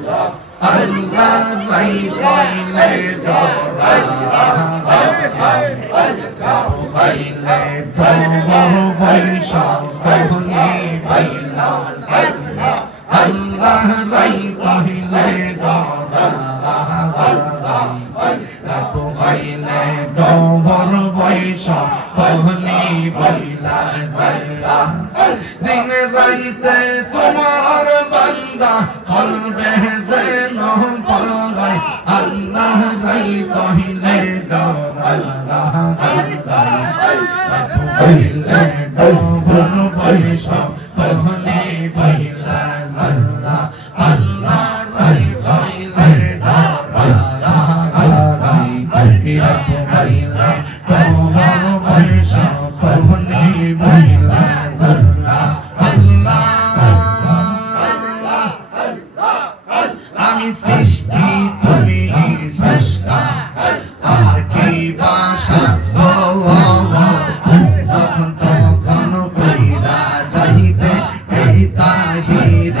আল্লাহ রাই কইলে ডরা কইলে ডর বৈশ কহনি বাইলা আল্লাহ রাই কইলে ডরা কইলে ডর বৈশ কহনি বাইলা দিন রাইতে তোমার বান্দা কলবে যেন পাগায় আল্লাহ রাই কহিলে ডরা কহিলে ডর বৈশ কহনি বাইলা জাল্লা আল্লাহ রাই কহিলে ডরা কহিলে ডর বৈশ কহনি বাইলা আমি সৃষ্টি তুমি সৃষ্টা আর কি বাসা যখন তখন কইরা যাইতে এই তাহির